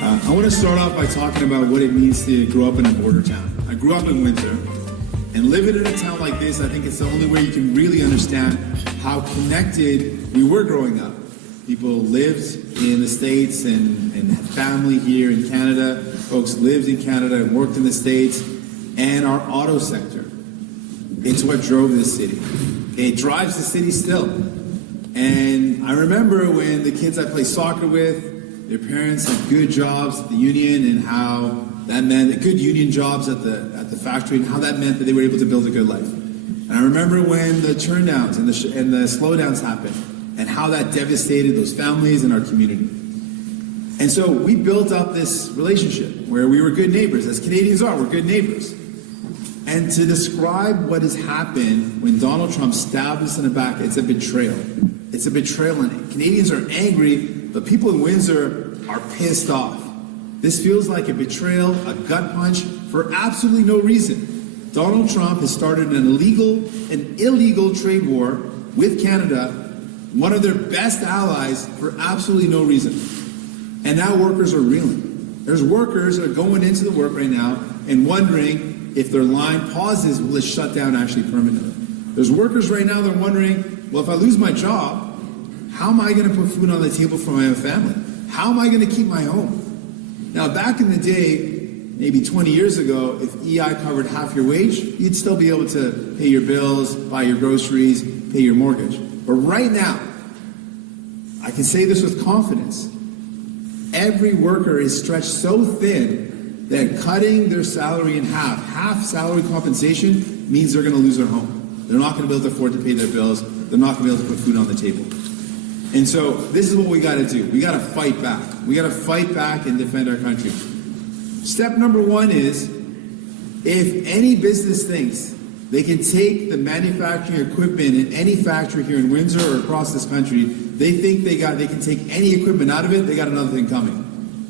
I want to start off by talking about what it means to grow up in a border town. I grew up in Windsor, and living in a town like this, I think it's the only way you can really understand how connected we were growing up. People lived in the States and had family here in Canada. Folks lived in Canada and worked in the States. And our auto sector, it's what drove this city. It drives the city still. And I remember when the kids I play soccer with, their parents had good jobs at the union, and how that meant good union jobs at the factory, and how that meant that they were able to build a good life. And I remember when the turndowns and the slowdowns happened, and how that devastated those families and our community. And so we built up this relationship where we were good neighbors, as Canadians are, we're good neighbors. And to describe what has happened when Donald Trump stabbed us in the back, it's a betrayal. It's a betrayal, and Canadians are angry, but people in Windsor are pissed off. This feels like a betrayal, a gut punch, for absolutely no reason. Donald Trump has started an illegal trade war with Canada, one of their best allies, for absolutely no reason. And now workers are reeling. There's workers that are going into the work right now and wondering if their line pauses, will it shut down actually permanently? There's workers right now that are wondering, well, if I lose my job, how am I going to put food on the table for my family? How am I going to keep my home? Now, back in the day, maybe 20 years ago, if EI covered half your wage, you'd still be able to pay your bills, buy your groceries, pay your mortgage. But right now, I can say this with confidence, every worker is stretched so thin that cutting their salary in half salary compensation, means they're going to lose their home. They're not going to be able to afford to pay their bills. They're not going to be able to put food on the table. And so this is what we got to do. We got to fight back. We got to fight back and defend our country. Step number one is, if any business thinks they can take the manufacturing equipment in any factory here in Windsor or across this country, they think they can take any equipment out of it, they got another thing coming.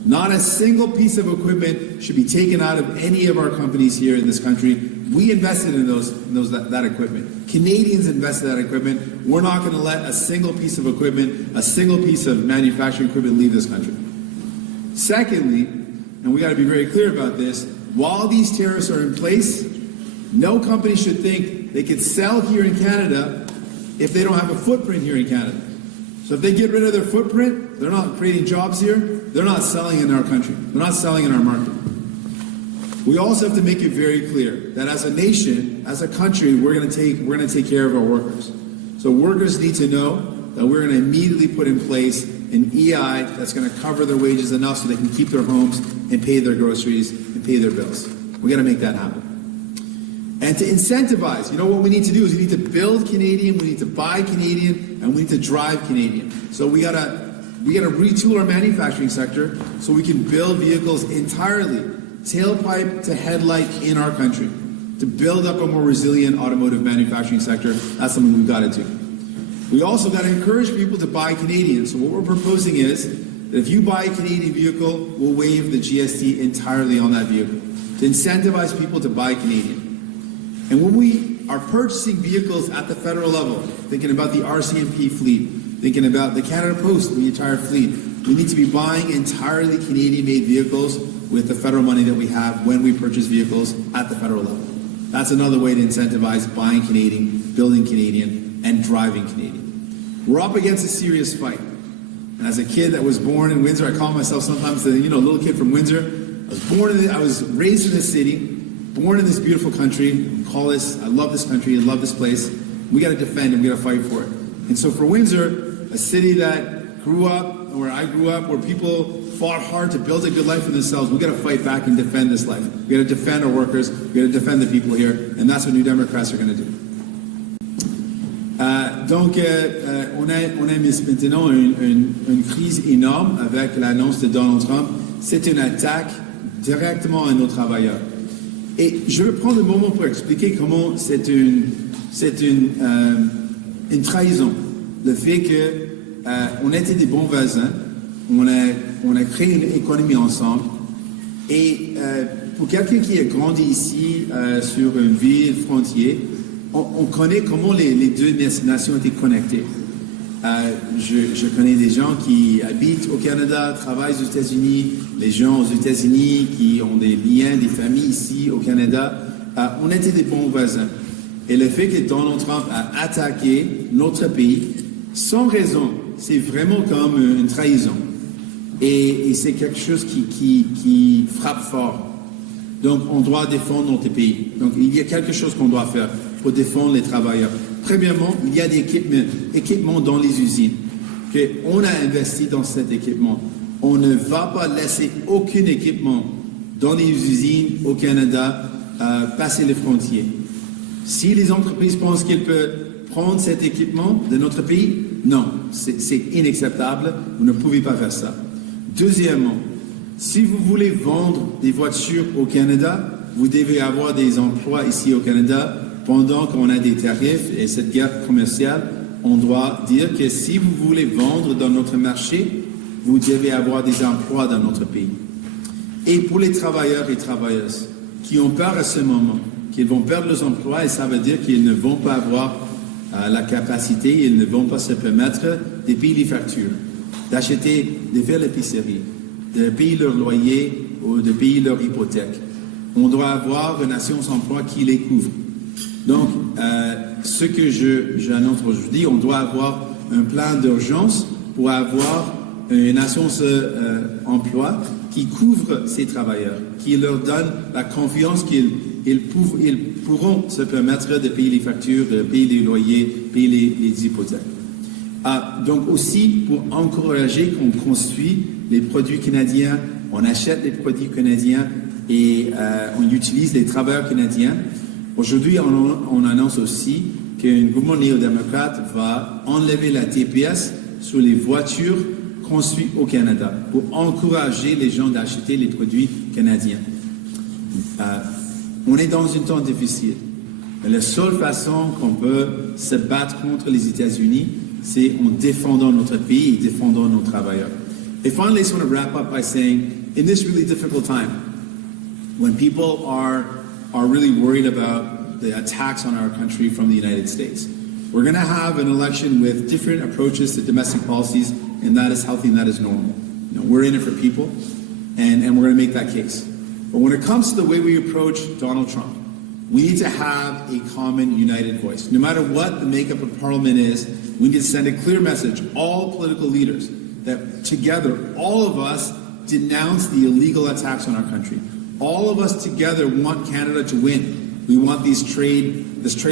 Not a single piece of equipment should be taken out of any of our companies here in this country. We invested in that equipment. Canadians invested in that equipment. We're not going to let a single piece of equipment, a single piece of manufacturing equipment leave this country. Secondly, and we got to be very clear about this, while these tariffs are in place, no company should think they could sell here in Canada if they don't have a footprint here in Canada. So if they get rid of their footprint, they're not creating jobs here, they're not selling in our country, they're not selling in our market. We also have to make it very clear that as a nation, as a country, we're going to take care of our workers. So workers need to know that we're going to immediately put in place an EI that's going to cover their wages enough so they can keep their homes and pay their groceries and pay their bills. We got to make that happen. And to incentivize, you know what we need to do is we need to build Canadian, we need to buy Canadian, and we need to drive Canadian. So we gotta retool our manufacturing sector so we can build vehicles entirely, tailpipe to headlight, in our country. To build up a more resilient automotive manufacturing sector, that's something we've got to do. We also got to encourage people to buy Canadian. So what we're proposing is that if you buy a Canadian vehicle, we'll waive the GST entirely on that vehicle to incentivize people to buy Canadian. And when we are purchasing vehicles at the federal level, thinking about the RCMP fleet, thinking about the Canada Post, the entire fleet, we need to be buying entirely Canadian-made vehicles with the federal money that we have when we purchase vehicles at the federal level. That's another way to incentivize buying Canadian, building Canadian, and driving Canadian. We're up against a serious fight. And as a kid that was born in Windsor, I call myself sometimes the little kid from Windsor. I was raised in this city, born in this beautiful country. I love this country, I love this place. We got to defend and we got to fight for it. And so for Windsor, a city that grew up, where I grew up, where people fought hard to build a good life for themselves, we got to fight back and defend this life. We got to defend our workers, we got to defend the people here, and that's what New Democrats are going to do. Donc, on a maintenant une crise énorme avec l'annonce de Donald Trump. C'est une attaque directement à nos travailleurs. Et je veux prendre un moment pour expliquer comment c'est une trahison. Le fait qu'on était des bons voisins, on a créé une économie ensemble. Et pour quelqu'un qui a grandi ici sur une ville frontière, on connaît comment les deux nations étaient connectées. Je connais des gens qui habitent au Canada, travaillent aux États-Unis, les gens aux États-Unis qui ont des liens, des familles ici au Canada. On était des bons voisins. Et le fait que Donald Trump a attaqué notre pays sans raison, c'est vraiment comme une trahison. Et c'est quelque chose qui frappe fort. Donc, on doit défendre notre pays. Donc, il y a quelque chose qu'on doit faire pour défendre les travailleurs. Premièrement, il y a des équipements dans les usines. On a investi dans cet équipement. On ne va pas laisser aucun équipement dans les usines au Canada passer les frontières. Si les entreprises pensent qu'elles peuvent prendre cet équipement de notre pays, non, c'est inacceptable. Vous ne pouvez pas faire ça. Deuxièmement, si vous voulez vendre des voitures au Canada, vous devez avoir des emplois ici au Canada. Pendant qu'on a des tarifs et cette guerre commerciale, on doit dire que si vous voulez vendre dans notre marché, vous devez avoir des emplois dans notre pays. Et pour les travailleurs et travailleuses qui ont peur à ce moment, qu'ils vont perdre leurs emplois, et ça veut dire qu'ils ne vont pas avoir la capacité, ils ne vont pas se permettre de payer les factures, d'acheter, de faire l'épicerie, de payer leur loyer ou de payer leur hypothèque. On doit avoir une assurance emploi qui les couvre. Donc, ce que j'annonce aujourd'hui, on doit avoir un plan d'urgence pour avoir une assurance emploi qui couvre ces travailleurs, qui leur donne la confiance qu'ils pourront se permettre de payer les factures, de payer les loyers, payer les hypothèques. Donc aussi, pour encourager qu'on construit les produits canadiens, on achète les produits canadiens et on utilise les travailleurs canadiens. Aujourd'hui, on annonce aussi qu'un gouvernement néo-démocrate va enlever la TPS sur les voitures construites au Canada pour encourager les gens d'acheter les produits canadiens. On est dans un temps difficile. Mais la seule façon qu'on peut se battre contre les États-Unis, c'est en défendant notre pays et défendant nos travailleurs. And finally, I just want to wrap up by saying, in this really difficult time, when people are really worried about the attacks on our country from the United States. We're going to have an election with different approaches to domestic policies, and that is healthy and that is normal. You know, we're in it for people, and we're going to make that case. But when it comes to the way we approach Donald Trump, we need to have a common, united voice. No matter what the makeup of Parliament is, we need to send a clear message, all political leaders, that together, all of us denounce the illegal attacks on our country. All of us together want Canada to win. We want this trade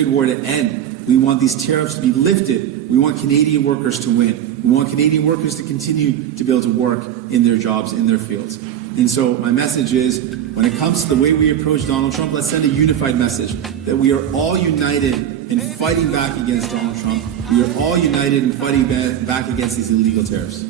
war to end. We want these tariffs to be lifted. We want Canadian workers to win. We want Canadian workers to continue to be able to work in their jobs, in their fields. And so my message is, when it comes to the way we approach Donald Trump, let's send a unified message that we are all united in fighting back against Donald Trump. We are all united in fighting back against these illegal tariffs.